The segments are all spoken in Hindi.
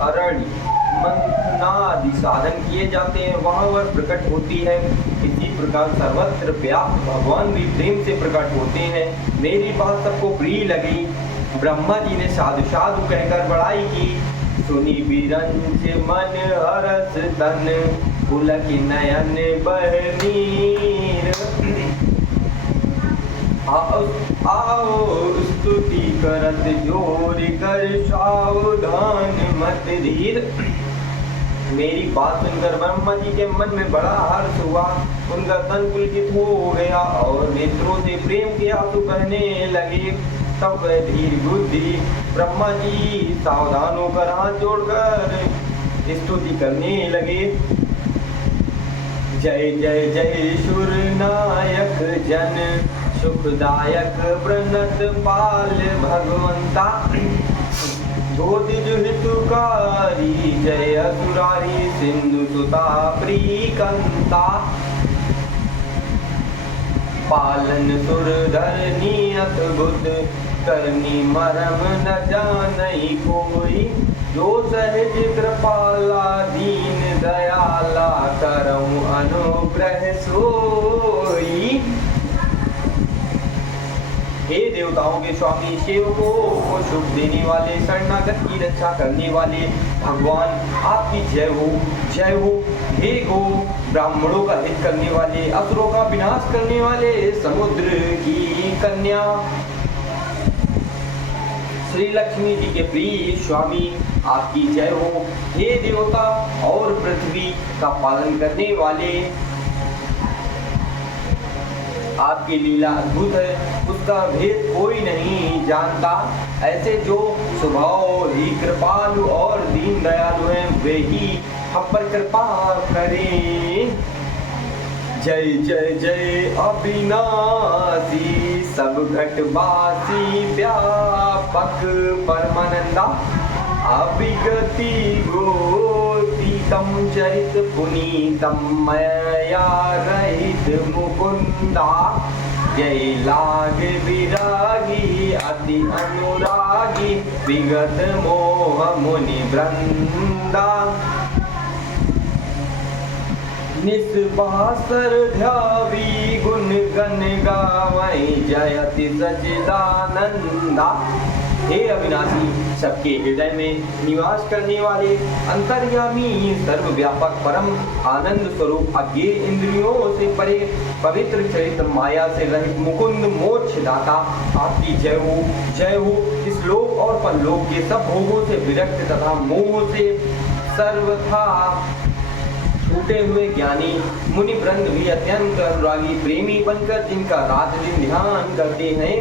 अरण्य मंथनादि साधन किए जाते हैं, वहाँ वह प्रकट होती है। इसी प्रकार सर्वत्र व्याप्त भगवान भी प्रेम से प्रकट होते हैं। मेरी बात सबको प्रिय लगी। ब्रह्मा जी ने साधु साधु कहकर बड़ाई की। सुनी बिरंज मन हरस तन, पुलक नयन बहनीर। आओ स्तुति करत जोर कर, सावधान मत धीर। मेरी बात सुनकर ब्रह्मा जी के मन में बड़ा हर्ष हुआ। उनका तन पुलकित हो गया और नेत्रों से प्रेम के आंसू बहने लगे। तब वह धीर बुद्धि ब्रह्मा जी सावधान होकर हाथ जोड़कर स्तुति करने लगे। जय जय जय सुर नायक जन, सुखदायक प्रणत पाल भगवंता। हितुकारी जय असुरारी, सिंधु सुता प्रीकंता। पालन सुर धरनी अद्भुत, करनी मरम न जानई कोई। जो सहज कृपाला दीन दयाला, करऊं अनुग्रह सोई। हे देवताओं के स्वामी, सेवकों को सुख देने वाले, शरणागत की रक्षा करने वाले भगवान, आपकी जय हो, जय हो। हे गो ब्राह्मणों का हित करने वाले, असुरों का विनाश करने वाले, समुद्र की कन्या श्री लक्ष्मी जी के प्रिय स्वामी, आपकी जय हो। हे देवता और पृथ्वी का पालन करने वाले, आपकी लीला अद्भुत है, उसका भेद कोई नहीं जानता। ऐसे जो स्वभाव ही कृपालु और दीन दयालु हैं, वे ही हम पर कृपा करें। जय जय जय अविनाशी, सब घटवासी व्यापक परमानंदा। अभिगति गोतीतम चरित पुनीतम, मया रहित मुकुंदा। जय लाग विरागी अति अनुरागी, विगत मोह मुनि वृंदा। निस्वासर ध्यावी गुण गण गावई, जयति सच्चिदानंदा। हे अविनाशी, सबके हृदय में निवास करने वाले, अंतर्यामी, सर्वव्यापक, परम आनंद स्वरूप, अज्ञेय इंद्रियों से परे, पवित्र चरित्र, माया से रहित, मुकुंद मोक्षदाता, आपकी जय हो, जय हो। इस लोक और परलोक के सब भोगों से विरक्त तथा मोह से सर्वथा छूटे हुए ज्ञानी मुनि वृंद भी अत्यंत अनुरागी प्रेमी बनकर, जिनका रात दिन ध्यान करते हैं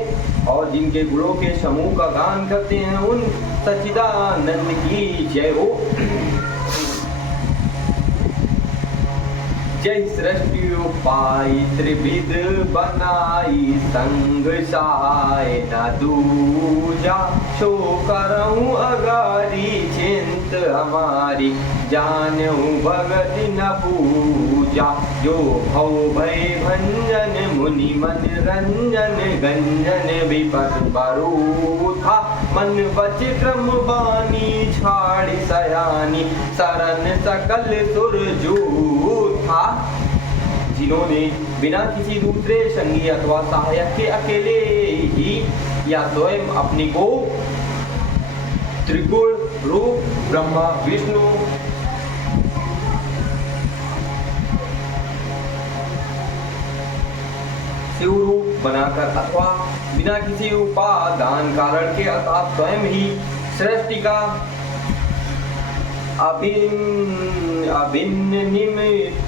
और जिनके गुणों के समूह का गान करते हैं, उन सच्चिदानंद की जय हो। जय सृष्टि उपाय त्रिविध बनाई, संग साय न दूजा। सो करऊं अगारी चिंत हमारी, जानूं भगत न पूजा। जो भव भय भंजन मुनि मन रंजन, गंजन विपद बरू था। मन बच क्रम बानी छाड़ी सयानी, शरण सकल सुरजू था। जिन्होंने बिना किसी दूसरे संगी अथवा सहायक के अकेले ही या स्वयं अपने को त्रिगुण रूप ब्रह्मा विष्णु शिव रूप बनाकर अथवा बिना किसी उपादान कारण के अर्थात स्वयं ही सृष्टि का अभिन्न निमित्तोपादान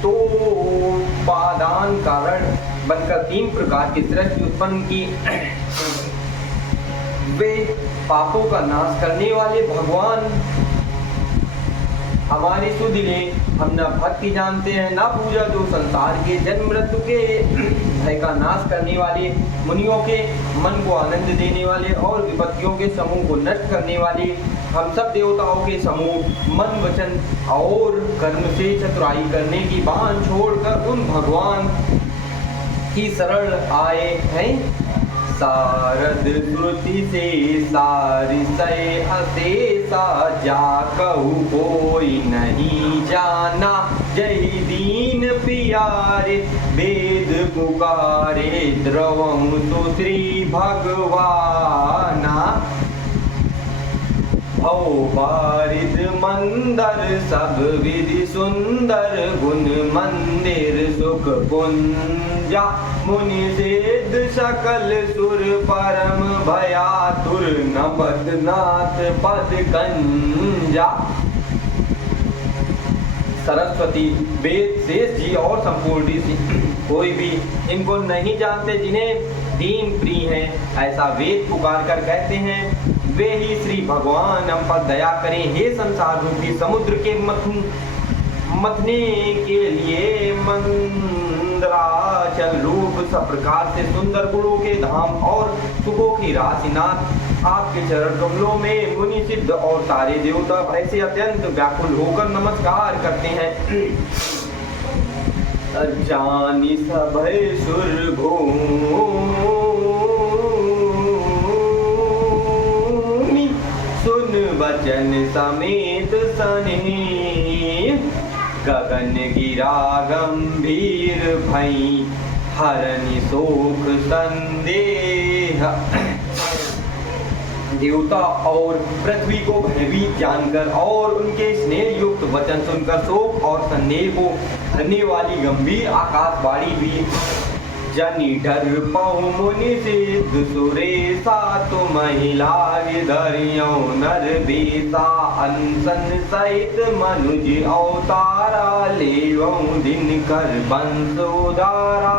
कारण बनकर तीन प्रकार की सृष्टि उत्पन्न की। वे पापों का नाश करने वाले भगवान हमारी सुधिले, हम न भक्ति जानते हैं न पूजा, जो संसार के जन्म मृत्यु के भय का नाश करने वाले, मुनियों के मन को आनंद देने वाले और विपत्तियों के समूह को नष्ट करने वाले, हम सब देवताओं के समूह मन वचन और कर्म से चतुराई करने की बाण छोड़कर उन भगवान की शरण आए हैं। सारद श्रुति से सारिसय अशेषा जा कहु कोई नहीं जाना जय दीन पियारे वेद पुकारे द्रवहु तो श्री भगवाना भव बारिद मंदर सब विधि सुंदर गुण मंदिर सुख कुंजा मुनि सिद्ध सकल सुर परम भयातुर नमत नाथ पद कंजा। सरस्वती, वेद, शेष जी और संपूर्ण ऋषि कोई भी इनको नहीं जानते जिन्हें दीन प्रिय है, ऐसा वेद पुकार कर कहते हैं वे ही श्री भगवान हम पर दया करें। हे संसार रूपी समुद्र के मथने के लिए मंदराचल रूप सब प्रकार से सुंदर गुणों के धाम और सुखों की राशिनाथ आपके चरण कमलों में मुनि सिद्ध और सारे देवता भय से अत्यंत व्याकुल होकर नमस्कार करते हैं। जानी सभय सुर भूमि सुन वचन समेत सने गगन गिरा गंभीर भई हरनि शोक संदेह। देवता और पृथ्वी को भयभीत जानकर और उनके स्नेह युक्त वचन सुनकर शोक और संदेह को हरने वाली गंभीर आकाशवाणी भी जनि डर पहु मुनि सिद्ध सुरेशा तो महिला धरियो नर बेसा अनसन सहित मनुज अवतारा लेवो दिन कर बंस उदारा।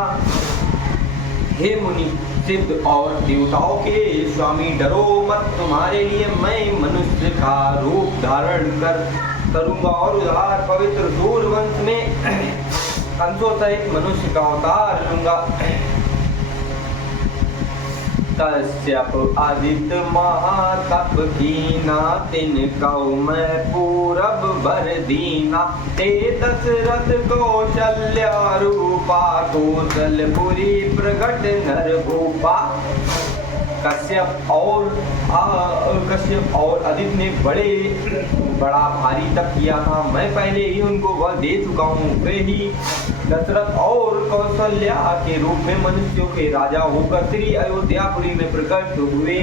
हे मुनि सिद्ध और देवताओं के स्वामी डरो मत, तुम्हारे लिए मैं मनुष्य का रूप धारण करूंगा और उदार पवित्र सूर्यवंश में कंसों सहित मनुष्य का अवतार लूंगा। कश्यप आदित्य महातप कीना तिन कौ मैं पूरब भर दीना ते दशरथ कौशल्या रूपा कौशलपुरी प्रगट नर भूपा। कश्यप और आदित्य ने बड़ा भारी तप किया था, मैं पहले ही उनको वह दे चुका हूँ। वे ही दशरथ और कौशल्या के रूप में मनुष्यों के राजा होकर श्री अयोध्यापुरी में प्रकट हुए।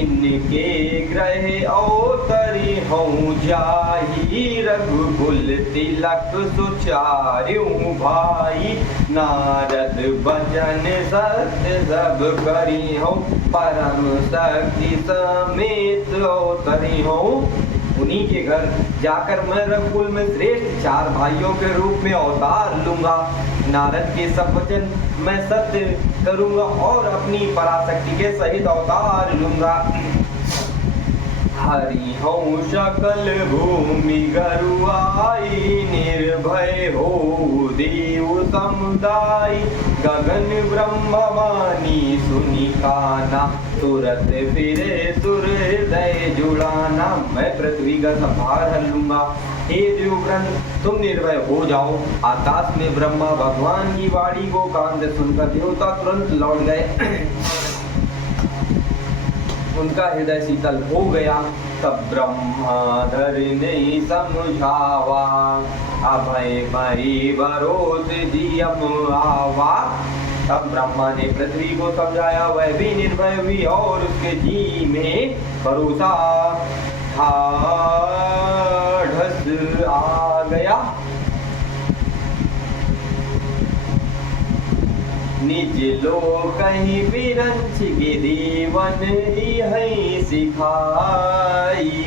इनके ग्रह अवतरी हूँ जाही रघुकुल तिलक सुचार्यू भाई नारद बचन सत्य सब करी हूँ परम शक्ति समेत अवतरी हूँ। उन्हीं के घर जाकर मैं रघुकुल में श्रेष्ठ 4 भाइयों के रूप में अवतार लूंगा। नारद के सब वचन मैं सत्य करूंगा और अपनी पराशक्ति के सहित अवतार लूंगा। हरि हूँ सकल भूमि गरुआई निर्भय हो देव समुदाय गगन ब्रह्मवाणी सुनि काना तुरत फिरे सुर हृदय जुड़ाना। मैं पृथ्वी का संभार हर लूंगा। हे देवव्रत तुम निर्भय हो जाओ। आकाश में ब्रह्मा भगवान की वाणी को कान से सुनकर देवता तुरंत लौट गए। उनका हृदय शीतल हो गया। तब ब्रह्माधर ने समझावा अभय मई भरोस जियम आवा। तब ब्रह्मा ने पृथ्वी को समझाया, वह भी निर्भय हुई और उसके जी में भरोसा ढस आ गया। निज लोक कहीं विरंच के देवन ही है सिखाई।